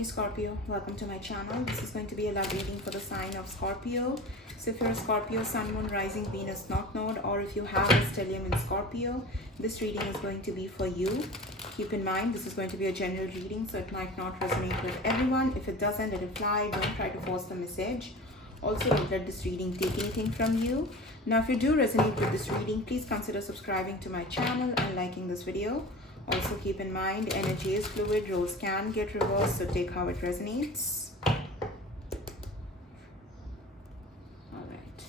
Hey Scorpio, welcome to my channel. This is going to be a love reading for the sign of Scorpio. So if you're a Scorpio, Sun, Moon, Rising, Venus, North Node, or if you have a stellium in Scorpio, this reading is going to be for you. Keep in mind, this is going to be a general reading, so it might not resonate with everyone. If it doesn't, let it fly. Don't try to force the message. Also, don't let this reading take anything from you. Now, if you do resonate with this reading, please consider subscribing to my channel and liking this video. Also keep in mind, energy is fluid, roles can get reversed, so take how it resonates. All right.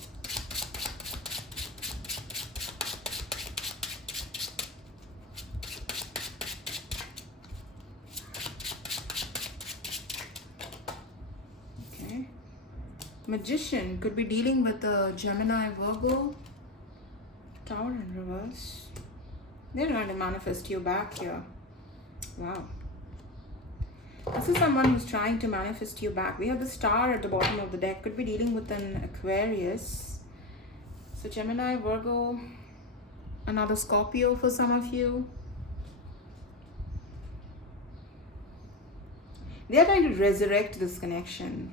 Okay. Magician could be dealing with a Gemini, Virgo, Tower in reverse. They're trying to manifest you back here. Wow. This is someone who's trying to manifest you back. We have the star at the bottom of the deck. Could be dealing with an Aquarius. So Gemini, Virgo, another Scorpio for some of you. They're trying to resurrect this connection.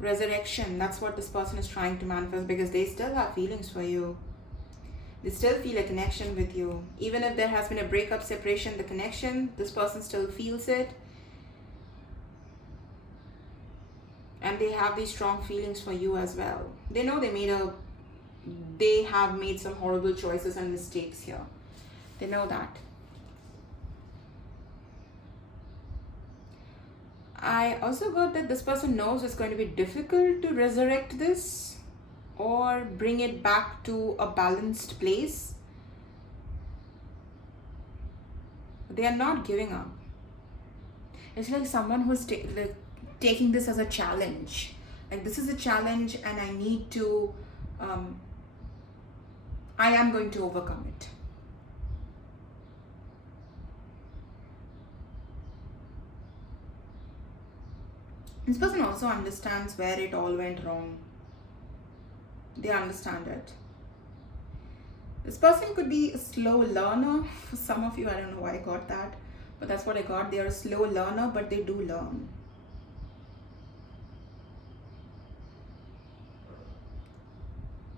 Resurrection, that's what this person is trying to manifest, because they still have feelings for you. They still feel a connection with you. Even if there has been a breakup, separation, the connection, this person still feels it. And they have these strong feelings for you as well. They know they have made some horrible choices and mistakes here. They know that. I also got that this person knows it's going to be difficult to resurrect this or bring it back to a balanced place. They are not giving up. It's like someone who's taking this as a challenge. Like, this is a challenge and I need to, I am going to overcome it. This person also understands where it all went wrong. They understand it. This person could be a slow learner. For some of you, I don't know why I got that, but that's what I got. They are a slow learner, but they do learn.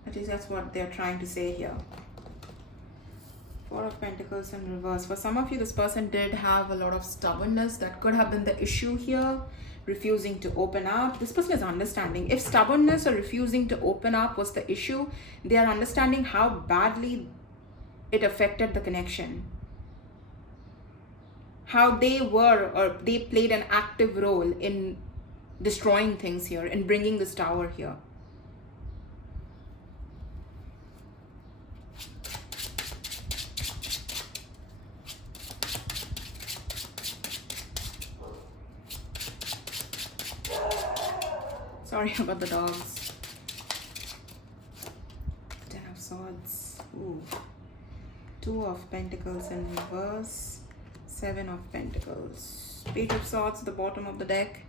At least that's what they're trying to say here. Four of Pentacles in reverse. For some of you, this person did have a lot of stubbornness. That could have been the issue here. Refusing to open up. This person is understanding. If stubbornness or refusing to open up was the issue, they are understanding how badly it affected the connection. How they played an active role in destroying things here, in bringing this tower here. Sorry about the dogs. Ten of Swords. Ooh. Two of Pentacles in reverse. Seven of Pentacles. Page of Swords, the bottom of the deck.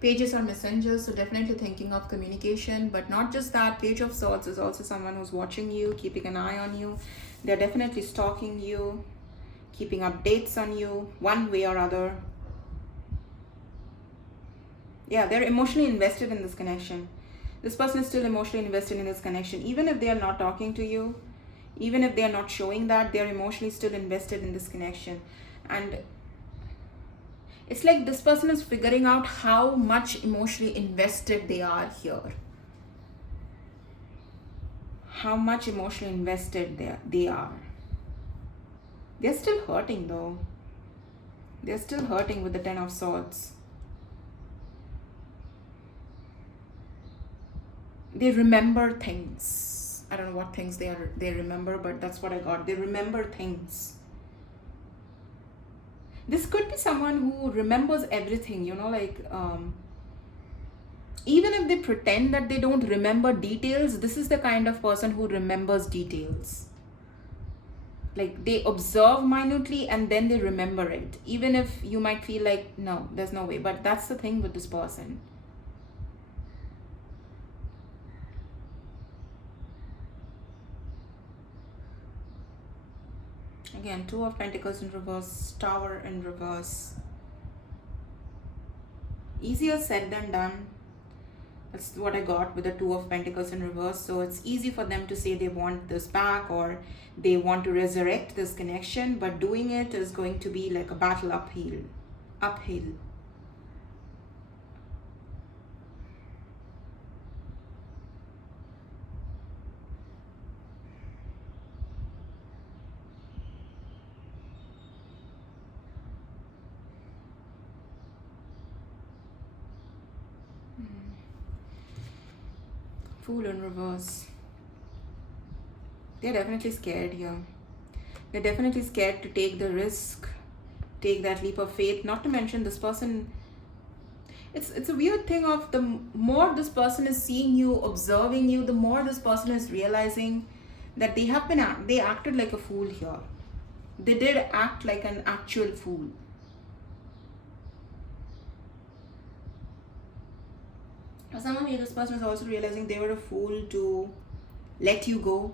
Pages are messengers, so definitely thinking of communication. But not just that, Page of Swords is also someone who's watching you, keeping an eye on you. They're definitely stalking you, keeping updates on you, one way or other. Yeah, they're emotionally invested in this connection. This person is still emotionally invested in this connection. Even if they are not talking to you, even if they are not showing that, they're emotionally still invested in this connection. And it's like this person is figuring out how much emotionally invested they are here. How much emotionally invested they are. They're still hurting though. They're still hurting with the Ten of Swords. They remember things. I don't know what things they remember, but that's what I got. They remember things. This could be someone who remembers everything, you know, like even if they pretend that they don't remember details, this is the kind of person who remembers details. Like, they observe minutely and then they remember it. Even if you might feel like, no, there's no way. But that's the thing with this person. Again, Two of Pentacles in reverse, Tower in reverse. Easier said than done. That's what I got with the Two of Pentacles in reverse. So it's easy for them to say they want this back or they want to resurrect this connection, but doing it is going to be like a battle uphill. Uphill. Fool in reverse. They're definitely scared here. They're definitely scared to take the risk, take that leap of faith. Not to mention this person, it's a weird thing of the more this person is seeing you, observing you, the more this person is realizing that they acted like a fool here. They did act like an actual fool. For some of you, this person is also realizing they were a fool to let you go.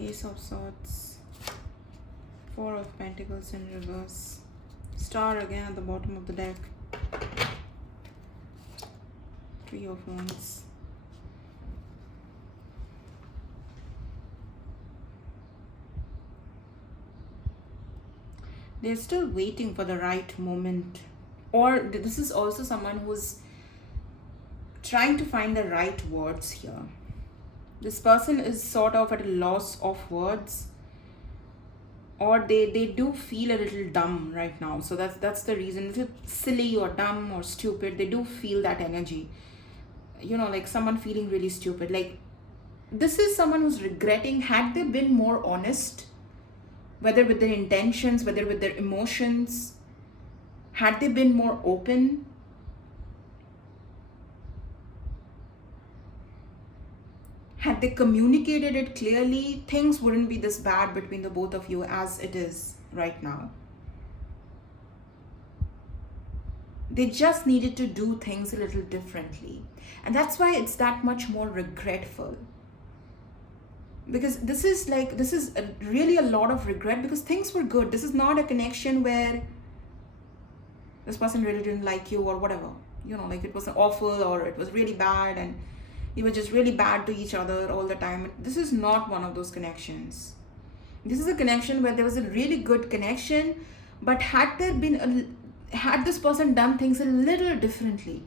Ace of Swords, Four of Pentacles in reverse, Star again at the bottom of the deck, Three of Wands. They're still waiting for the right moment, or this is also someone who's trying to find the right words here. This person is sort of at a loss of words, or they do feel a little dumb right now. So that's the reason. Little silly or dumb or stupid. They do feel that energy. You know, like someone feeling really stupid. Like this is someone who's regretting. Had they been more honest, whether with their intentions, whether with their emotions, had they been more open, had they communicated it clearly, things wouldn't be this bad between the both of you as it is right now. They just needed to do things a little differently. And that's why it's that much more regretful. Because this is really a lot of regret because things were good. This is not a connection where this person really didn't like you or whatever. You know, like it was awful or it was really bad and you were just really bad to each other all the time. This is not one of those connections. This is a connection where there was a really good connection, but had this person done things a little differently,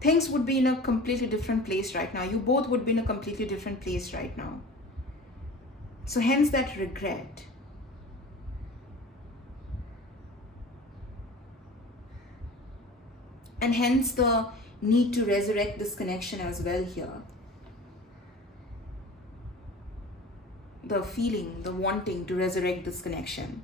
things would be in a completely different place right now. You both would be in a completely different place right now. So hence that regret. And hence the need to resurrect this connection as well here. The feeling, the wanting to resurrect this connection.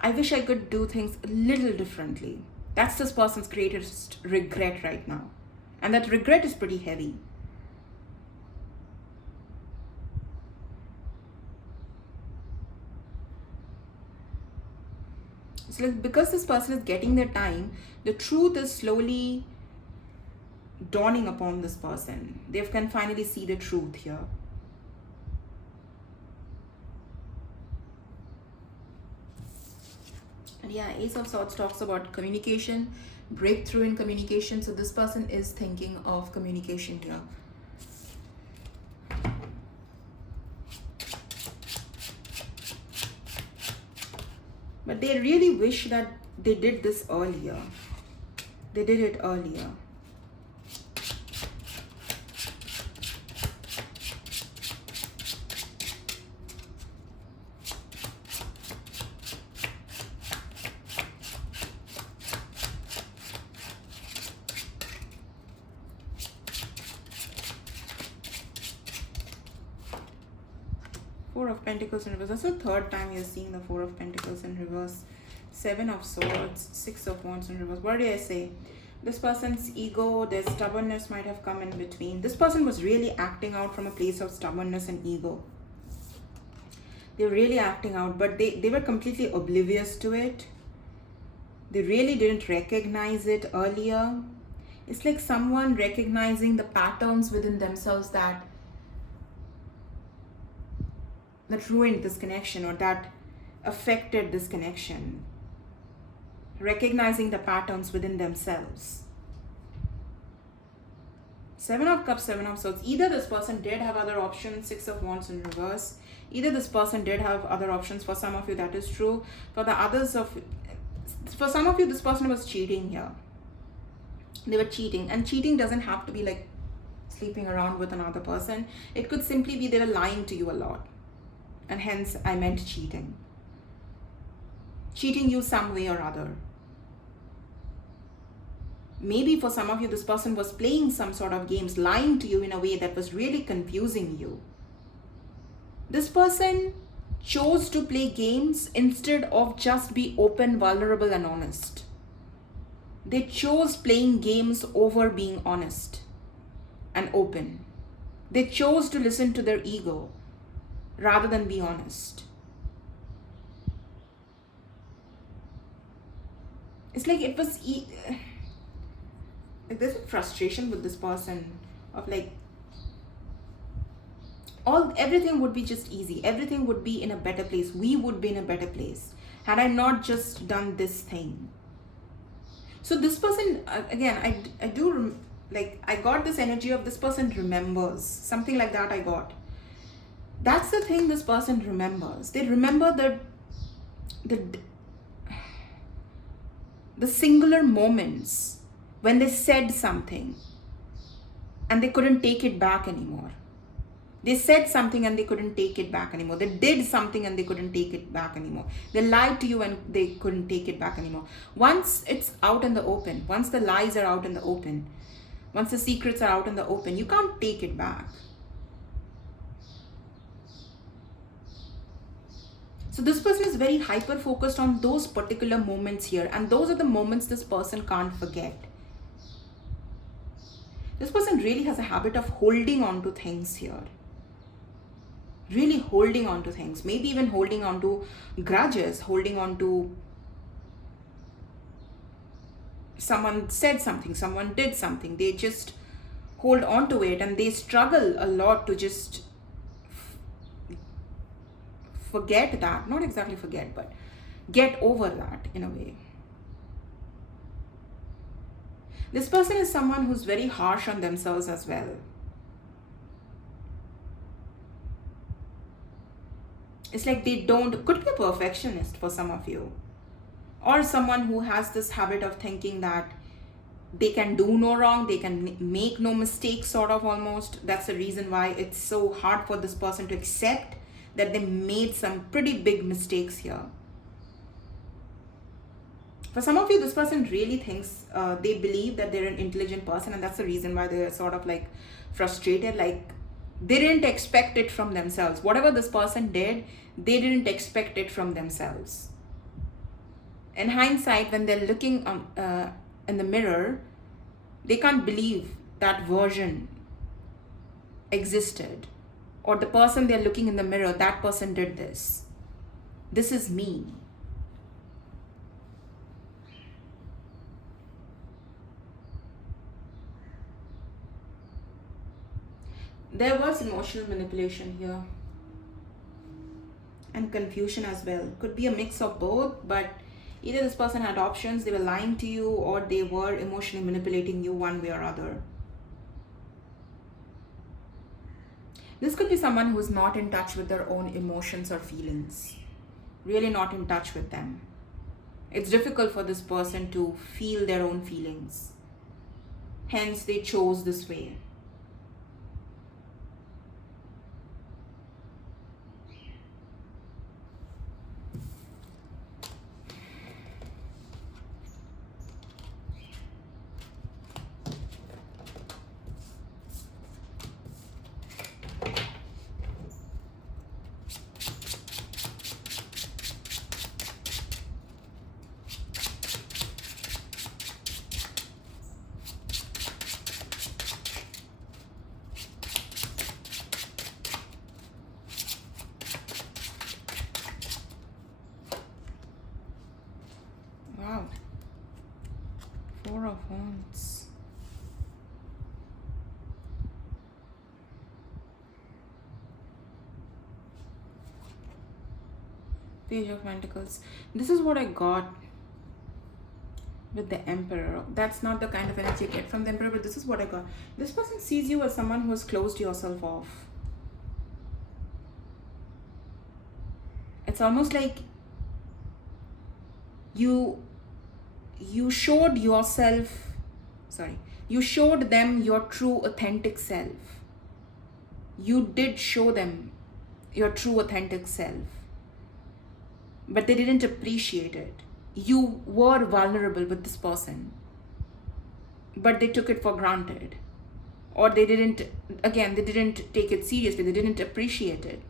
I wish I could do things a little differently. That's this person's greatest regret right now. And that regret is pretty heavy. So like, because this person is getting their time, the truth is slowly dawning upon this person. They can finally see the truth here. And yeah, Ace of Swords talks about communication, breakthrough in communication. So this person is thinking of communication here. But they really wish that they did this earlier. They did it earlier. Four of Pentacles in reverse. That's the third time you're seeing the Four of Pentacles in reverse. Seven of Swords, Six of Wands in reverse. What did I say? This person's ego, their stubbornness might have come in between. This person was really acting out from a place of stubbornness and ego. They were really acting out, but they were completely oblivious to it. They really didn't recognize it earlier. It's like someone recognizing the patterns within themselves that ruined this connection or that affected this connection. Recognizing the patterns within themselves. Seven of Cups, Seven of Swords. Either this person did have other options, Six of Wands in reverse. Either this person did have other options. For some of you, that is true. For some of you, this person was cheating here. They were cheating. And cheating doesn't have to be like sleeping around with another person. It could simply be they were lying to you a lot. And hence, I meant cheating. Cheating you some way or other. Maybe for some of you, this person was playing some sort of games, lying to you in a way that was really confusing you. This person chose to play games instead of just be open, vulnerable, and honest. They chose playing games over being honest and open. They chose to listen to their ego rather than be honest. It's like it was... there's a frustration with this person of like everything would be just easy, everything would be in a better place, we would be in a better place had I not just done this thing. So this person, again, I got this energy of this person remembers something like that. I got that's the thing. This person remembers, they remember the singular moments when they said something and they couldn't take it back anymore. They said something and they couldn't take it back anymore. They did something and they couldn't take it back anymore. They lied to you and they couldn't take it back anymore. Once it's out in the open, once the lies are out in the open, once the secrets are out in the open, you can't take it back. So this person is very hyper focused on those particular moments here, and those are the moments this person can't forget. This person really has a habit of holding on to things here. Really holding on to things. Maybe even holding on to grudges, holding on to someone said something, someone did something. They just hold on to it and they struggle a lot to just forget that. Not exactly forget, but get over that in a way. This person is someone who's very harsh on themselves as well. It's like they could be a perfectionist for some of you. Or someone who has this habit of thinking that they can do no wrong, they can make no mistakes, sort of almost. That's the reason why it's so hard for this person to accept that they made some pretty big mistakes here. For some of you, this person really thinks, they believe that they're an intelligent person, and that's the reason why they're sort of like frustrated. Like they didn't expect it from themselves. Whatever this person did, they didn't expect it from themselves. In hindsight, when they're looking in the mirror, they can't believe that version existed. Or the person they're looking in the mirror, that person did this. This is me. There was emotional manipulation here. And confusion as well. Could be a mix of both, but either this person had options, they were lying to you, or they were emotionally manipulating you one way or other. This could be someone who's not in touch with their own emotions or feelings. Really not in touch with them. It's difficult for this person to feel their own feelings. Hence, they chose this way. Wow. 4 of Wands. Page of Pentacles. This is what I got with the Emperor. That's not the kind of energy I get from the Emperor, but this is what I got. This person sees you as someone who has closed yourself off. It's almost like you showed yourself, you showed them your true authentic self. You did show them your true authentic self, but they didn't appreciate it. You were vulnerable with this person, but they took it for granted, or they didn't take it seriously. They didn't appreciate it.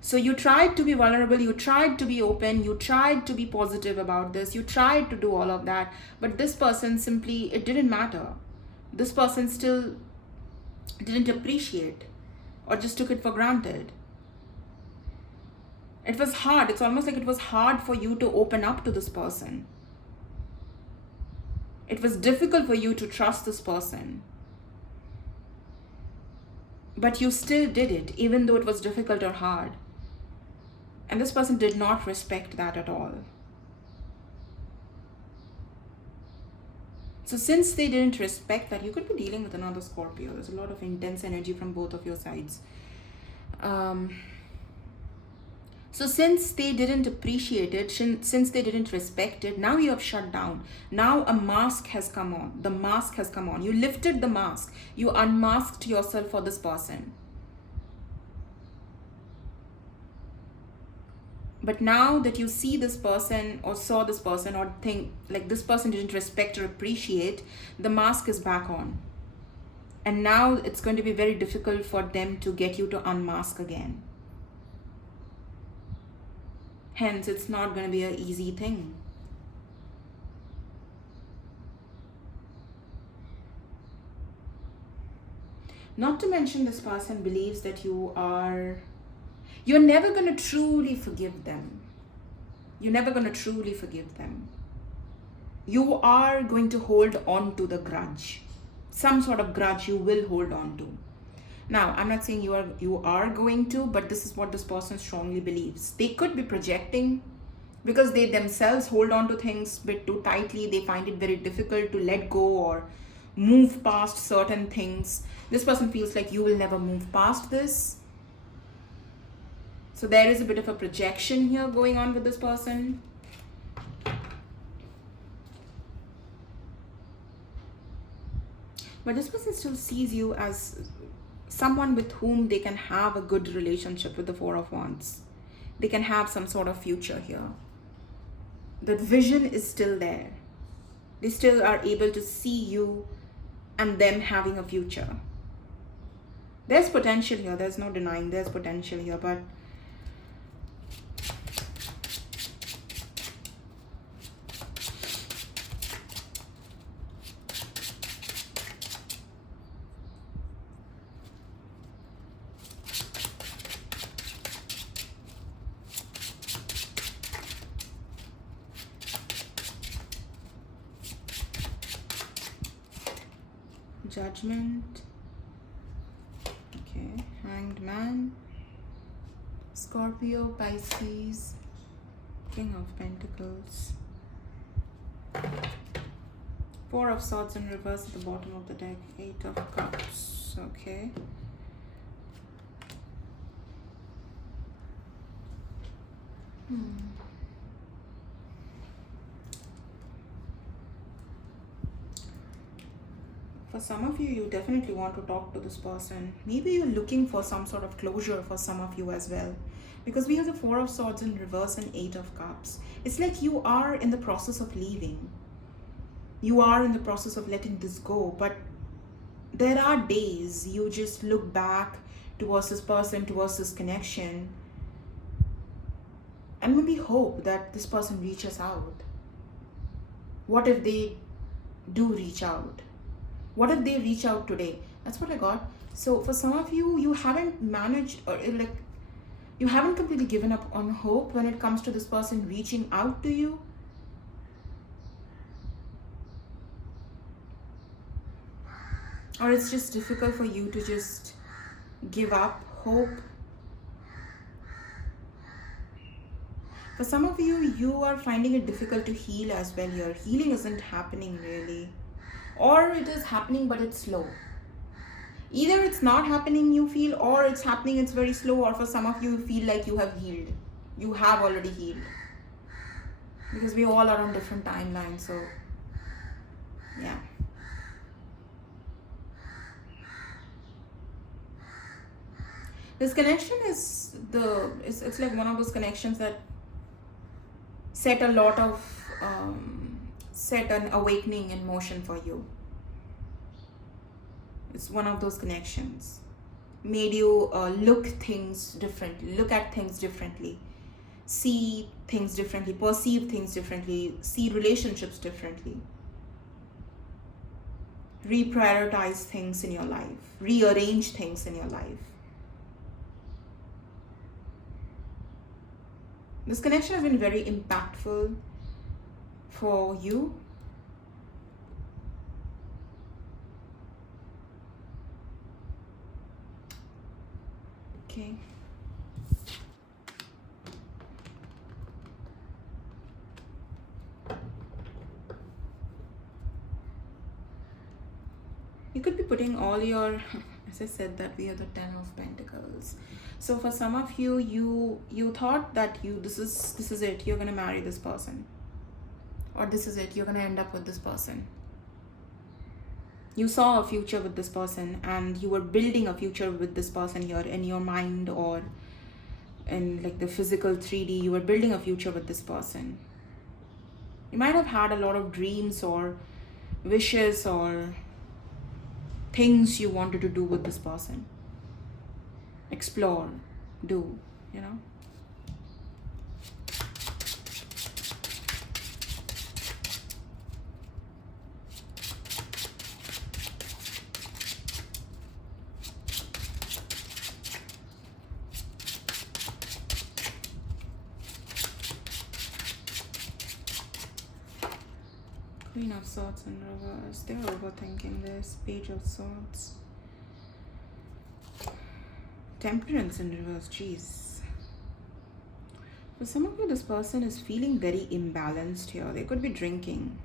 So you tried to be vulnerable, you tried to be open, you tried to be positive about this, you tried to do all of that, but this person simply, it didn't matter. This person still didn't appreciate or just took it for granted. It was hard. It's almost like it was hard for you to open up to this person. It was difficult for you to trust this person. But you still did it, even though it was difficult or hard. And this person did not respect that at all. So since they didn't respect that, you could be dealing with another Scorpio. There's a lot of intense energy from both of your sides. So since they didn't appreciate it, since they didn't respect it, now you have shut down. Now a mask has come on. The mask has come on. You lifted the mask. You unmasked yourself for this person. But now that you see this person or saw this person or think like this person didn't respect or appreciate, the mask is back on. And now it's going to be very difficult for them to get you to unmask again. Hence, it's not going to be an easy thing. Not to mention, this person believes that you're never going to truly forgive them. You're never going to truly forgive them. You are going to hold on to the grudge. Some sort of grudge you will hold on to. Now, I'm not saying you are going to, but this is what this person strongly believes. They could be projecting because they themselves hold on to things a bit too tightly. They find it very difficult to let go or move past certain things. This person feels like you will never move past this. So there is a bit of a projection here going on with this person. But this person still sees you as someone with whom they can have a good relationship with the Four of Wands. They can have some sort of future here. That vision is still there. They still are able to see you and them having a future. There's potential here. There's no denying there's potential here, but Judgment. Okay, Hanged Man, Scorpio, Pisces, King of Pentacles, Four of Swords in reverse at the bottom of the deck, Eight of Cups. Okay. For some of you, you definitely want to talk to this person. Maybe you're looking for some sort of closure for some of you as well. Because we have the Four of Swords in reverse and Eight of Cups. It's like you are in the process of leaving. You are in the process of letting this go. But there are days you just look back towards this person, towards this connection, and maybe hope that this person reaches out. What if they do reach out? What if they reach out today? That's what I got. So for some of you, you haven't managed, or like You haven't completely given up on hope when it comes to this person reaching out to you. Or it's just difficult for you to just give up hope. For some of you, you are finding it difficult to heal as well here. Healing isn't happening really. Or it is happening but it's slow. Either it's not happening, you feel, or it's happening, it's very slow, or for some of you, you feel like you have healed. You have already healed. Because we all are on different timelines, so yeah. This connection is it's like one of those connections that set a lot of set an awakening in motion for you. It's one of those connections. Made you look at things differently, see things differently, perceive things differently, see relationships differently, reprioritize things in your life, rearrange things in your life. This connection has been very impactful for you. Okay. You could be putting all your, as I said, that we are the 10 of Pentacles. So for some of you, you thought that this is it, you're gonna marry this person, or this is it, you're gonna end up with this person. You saw a future with this person, and you were building a future with this person here in your mind, or in like the physical 3D. You were building a future with this person. You might have had a lot of dreams or wishes or things you wanted to do with this person. Explore, do, you know. Queen of Swords in reverse. They're overthinking this. Page of Swords. Temperance in reverse. Jeez. For some of you, this person is feeling very imbalanced here. They could be drinking.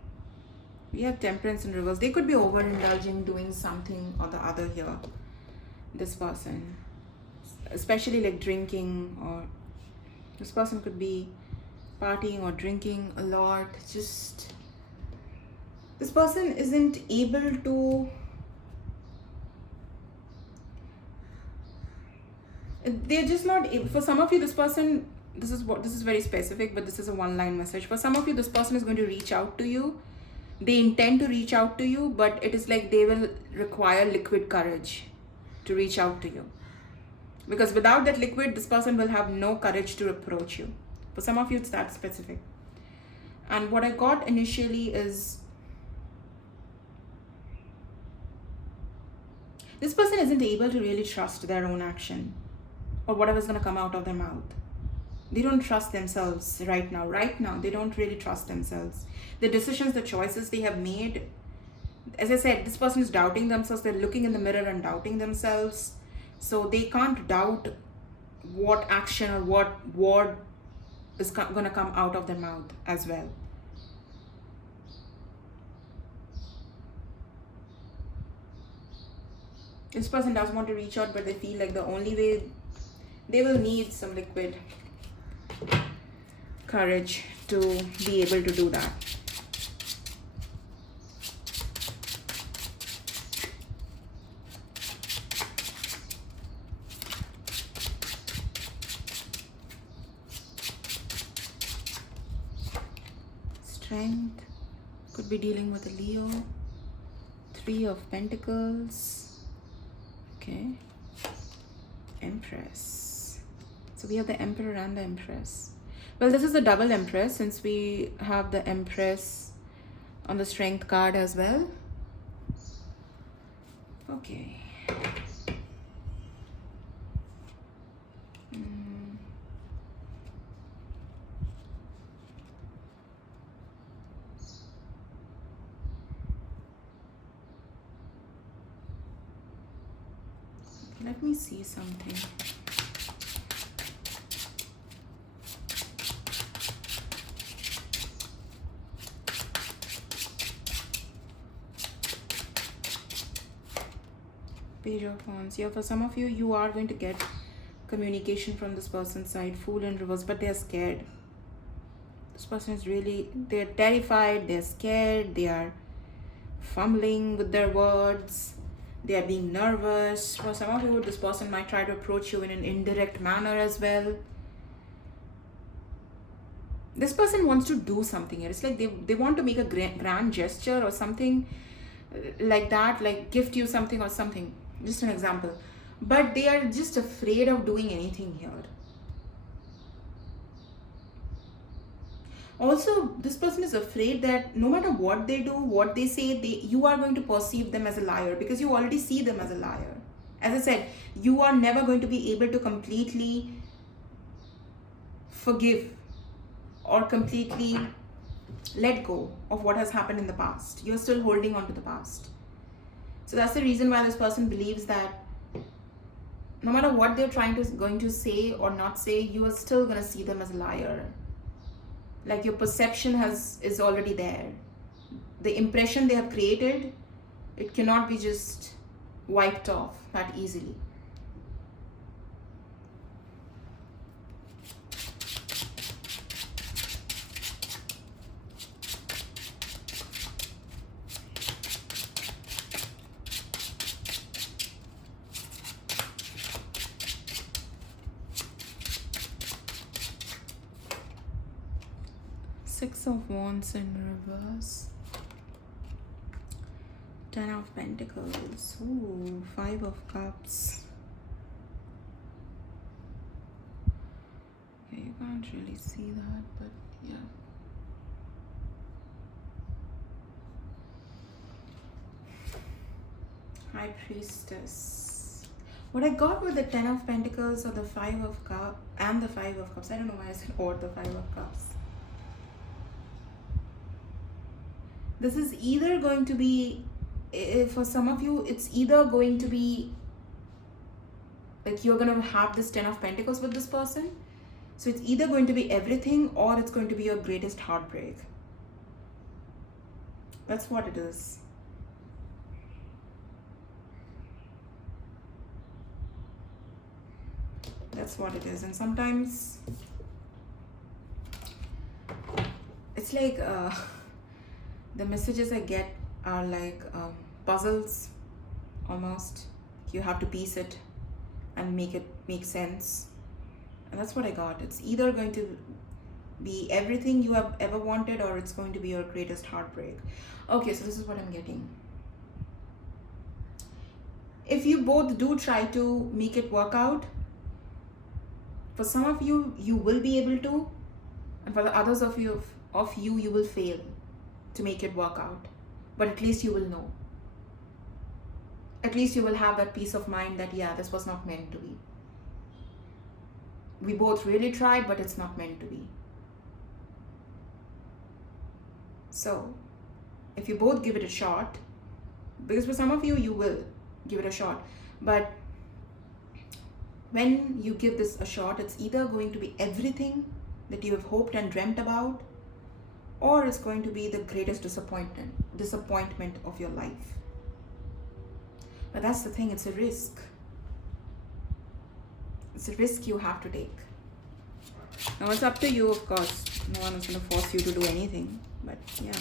We have Temperance in reverse. They could be overindulging, doing something or the other here. This person. Especially like drinking, or this person could be partying or drinking a lot. Just... this person isn't able to... they're just not able. For some of you, this person, this is very specific, but this is a one-line message. For some of you, this person is going to reach out to you. They intend to reach out to you, but it is like they will require liquid courage to reach out to you. Because without that liquid, this person will have no courage to approach you. For some of you, it's that specific. And what I got initially is... this person isn't able to really trust their own action or whatever's going to come out of their mouth. They don't trust themselves right now. Right now, they don't really trust themselves. The decisions, the choices they have made, as I said, this person is doubting themselves. They're looking in the mirror and doubting themselves. So they can't doubt what action or what word is going to come out of their mouth as well. This person does want to reach out, but they feel like the only way, they will need some liquid courage to be able to do that. Strength, could be dealing with a Leo. 3 of Pentacles. Okay, Empress. So we have the Emperor and the Empress. Well, this is a double Empress, since we have the Empress on the Strength card as well. Okay. Let me see something. Page of Wands. Yeah, for some of you, you are going to get communication from this person's side. Fool in reverse, but they're scared. This person is really, they're terrified, they're scared, they are fumbling with their words, they are being nervous. For some of you, this person might try to approach you in an indirect manner as well. This person wants to do something here. It's like they want to make a grand gesture or something like that, like gift you something or something. Just an example. But they are just afraid of doing anything here. Also, this person is afraid that no matter what they do, what they say, you are going to perceive them as a liar because you already see them as a liar. As I said, you are never going to be able to completely forgive or completely let go of what has happened in the past. You're still holding on to the past. So that's the reason why this person believes that no matter what they're going to say or not say, you are still going to see them as a liar. Like your perception is already there. The impression they have created, it cannot be just wiped off that easily. Six of Wands in reverse. 10 of Pentacles. Ooh, 5 of Cups. Okay, you can't really see that, but yeah. High Priestess. What I got with the 10 of Pentacles or the 5 of Cups and the 5 of Cups, I don't know why I said or the 5 of Cups. This is either going to be, for some of you, it's either going to be like you're going to have this 10 of Pentacles with this person. So it's either going to be everything or it's going to be your greatest heartbreak. That's what it is. That's what it is. And sometimes it's like the messages I get are like puzzles almost. You have to piece it and make it make sense. And that's what I got. It's either going to be everything you have ever wanted or it's going to be your greatest heartbreak. Okay, so this is what I'm getting. If you both do try to make it work out, for some of you, you will be able to, and for the others of you, you will fail to make it work out. But at least you will know. At least you will have that peace of mind that, yeah, this was not meant to be. We both really tried, but it's not meant to be. So, if you both give it a shot, because for some of you, you will give it a shot, but when you give this a shot, it's either going to be everything that you have hoped and dreamt about, or it's going to be the greatest disappointment of your life. But that's the thing, it's a risk. It's a risk you have to take. Now it's up to you, of course. No one is going to force you to do anything, but yeah.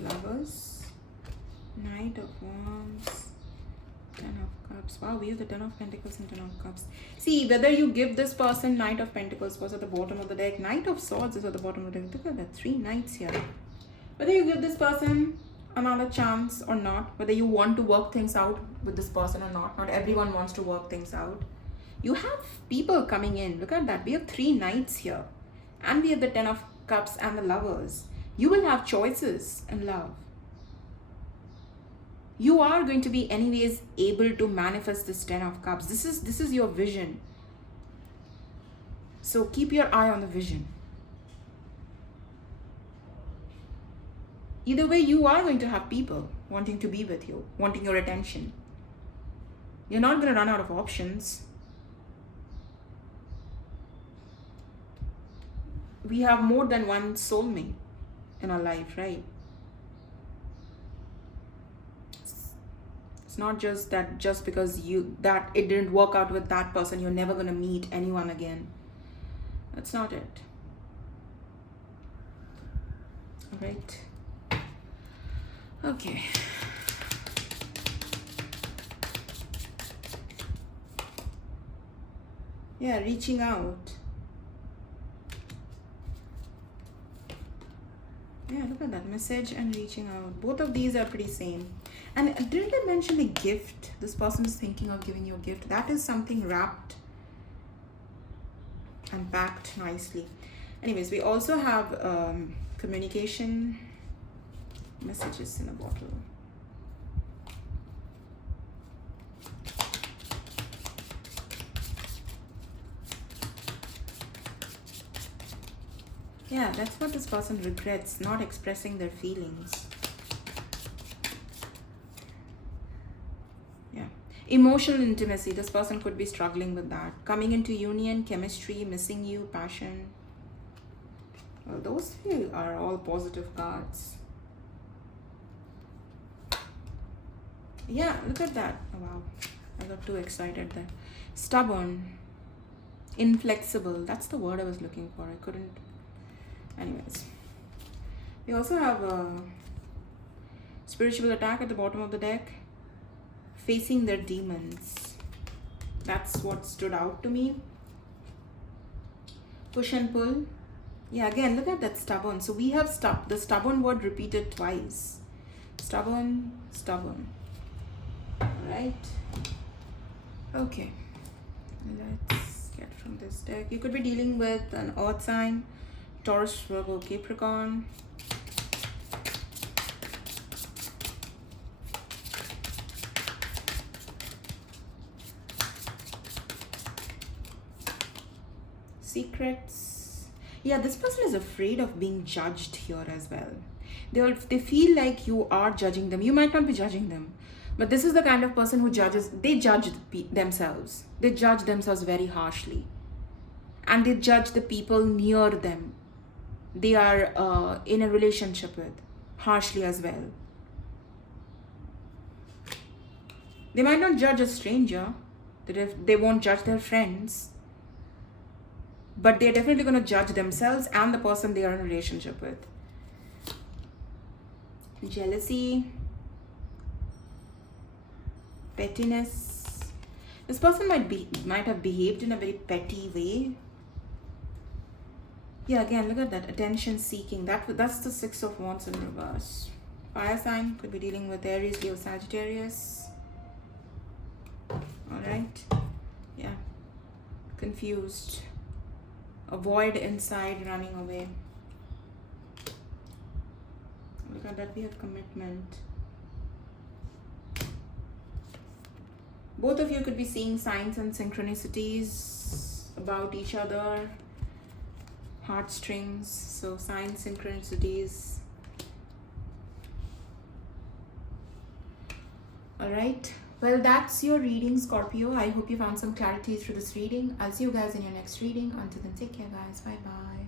Lovers, Knight of Wands, 10 of Cups. Wow, we have the 10 of Pentacles and 10 of Cups. See, whether you give this person Knight of Pentacles was at the bottom of the deck, Knight of Swords is at the bottom of the deck. Look at that, 3 knights here. Whether you give this person another chance or not, whether you want to work things out with this person or not everyone wants to work things out. You have people coming in. Look at that. We have 3 knights here. And we have the 10 of Cups and the Lovers. You will have choices in love. You are going to be anyways able to manifest this 10 of cups. This is your vision. So keep your eye on the vision. Either way, you are going to have people wanting to be with you, wanting your attention. You're not going to run out of options. We have more than one soulmate in our life, right? It's not just that just because it didn't work out with that person, you're never going to meet anyone again. That's not it. All right. Okay. Yeah, reaching out. Yeah, look at that. Message and reaching out. Both of these are pretty same. And didn't I mention a gift? This person is thinking of giving you a gift. That is something wrapped and packed nicely. Anyways, we also have communication, messages in a bottle. Yeah, that's what this person regrets, not expressing their feelings. Yeah. Emotional intimacy. This person could be struggling with that. Coming into union, chemistry, missing you, passion. Well, those three are all positive cards. Yeah, look at that. Oh, wow. I got too excited there. Stubborn. Inflexible. That's the word I was looking for. I couldn't. Anyways, we also have a spiritual attack at the bottom of the deck. Facing their demons. That's what stood out to me. Push and pull. Yeah, again, look at that stubborn. So we have the stubborn word repeated twice. Stubborn, stubborn. Right? Okay. Let's get from this deck. You could be dealing with an earth sign. Taurus, Virgo, Capricorn. Secrets. Yeah, this person is afraid of being judged here as well. They feel like you are judging them. You might not be judging them, but this is the kind of person who judges. They judge themselves. They judge themselves very harshly, and they judge the people near them. They are in a relationship with harshly as well. They might not judge a stranger. They won't judge their friends, but they're definitely going to judge themselves and the person they are in a relationship with. Jealousy, pettiness. This person might have behaved in a very petty way. Yeah, again, look at that. Attention seeking. That's the Six of Wands in reverse. Fire sign. Could be dealing with Aries, Leo, Sagittarius. Alright. Yeah. Confused. Avoid inside, running away. Look at that. We have commitment. Both of you could be seeing signs and synchronicities about each other. Heartstrings, so signs, synchronicities. All right, well, that's your reading, Scorpio. I hope you found some clarity through this reading. I'll see you guys in your next reading. Until then, take care, guys. Bye bye.